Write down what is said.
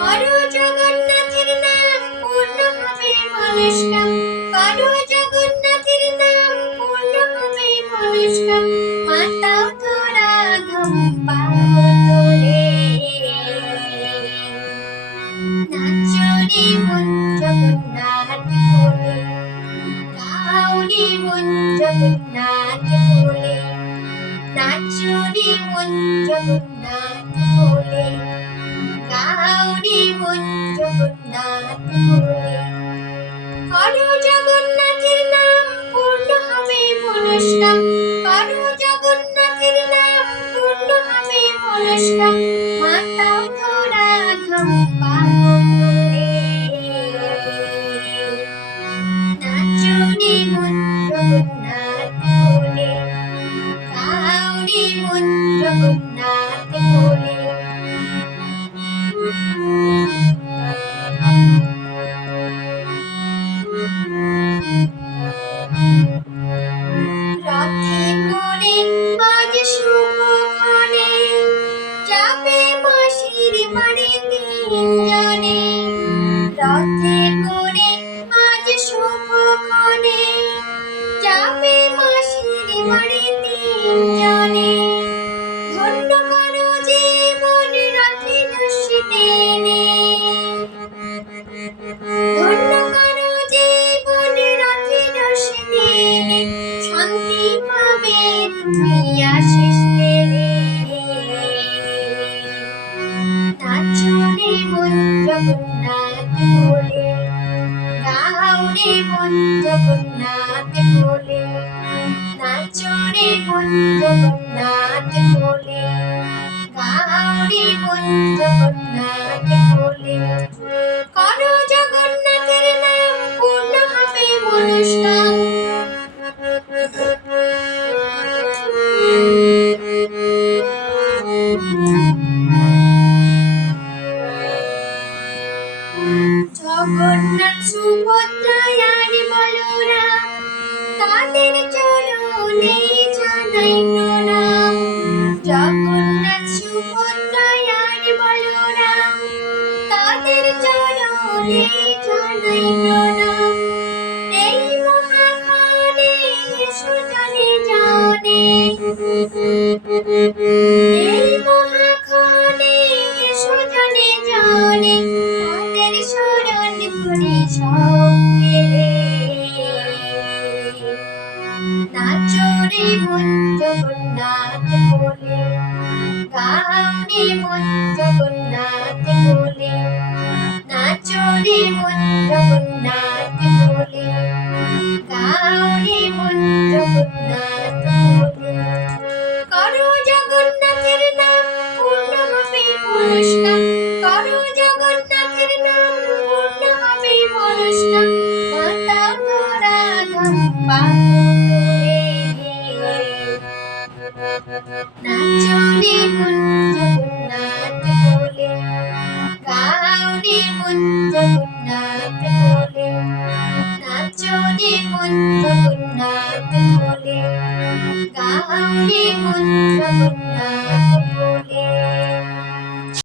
করো জগন্নাথের নাম পূর্ণ হবে মনস্কাম, করো জগন্নাথের নাম পূর্ণ হবে মনস্কাম। মাতাও তোরা ঘুম পাও তোরে, নাচো রে মন জগন্নাথ বলে, গাও রে মন জগন্নাথ বলে, নাচো রে মন জগন্নাথ বলে, গাও রে মন জগন্নাথ বলে। করো জগন্নাথের নাম পূর্ণ হবে মনস্কাম, করো জগন্নাথের নাম পূর্ণ হবে মনস্কাম। মাতাও তোরা ঘুম পাও তোরে, নাচো রে মন জগন্নাথ বলে, গাও রে মন জগন্নাথ বলে। রথে করে আজ শুভক্ষণে যাবে মাসির বাড়ি তিনজনে, রথে করে আজ শুভক্ষণে যাবে মাসির বাড়ি তিনজনে। ধন্য করো জীবন রথে দর্শিতে নে, ধন্য করো জীবন রথে দর্শিতে নে। শান্তি পাবে তুমি আশিস পেলে, নাচো রে মন জগন্নাথ বলে, গাও রে মন জগন্নাথ বলে, নাচো রে মন জগন্নাথ বলে, গাও রে মন জগন্নাথ বলে। করো জগন্নাথের নাম পূর্ণ হবে মনস্কাম, জগন্নাথ সুভদ্রা আর বলরাম তাদের চরণে জানাই প্রণাম। জগন্নাথ সুভদ্রা আর বলরাম তাদের চরণে জানাই প্রণাম। এই মহাক্ষণে এসো জানে জানে, এই মহাক্ষণে এসো জানে জানে। তাদের শরণ করি সব গেলে, নাচো রে মন জগন্নাথ বলে, গাও রে মন জগন্নাথ বলে, নাচো রে মন জগন্নাথ বলে, গাও রে মন জগন্নাথ বলে। করো জগন্নাথের নাম পূর্ণ হবে মনস্কাম, করো জগন্নাথের নাম পূর্ণ হবে মনস্কাম। মাতাও তোরা ঘুম পাও তোরে, নাচো রে মন জগন্নাথ বলে, গাও রে মন জগন্নাথ বলে, নাচো রে মন জগন্নাথ বলে, গাও রে মন জগন্নাথ বলে।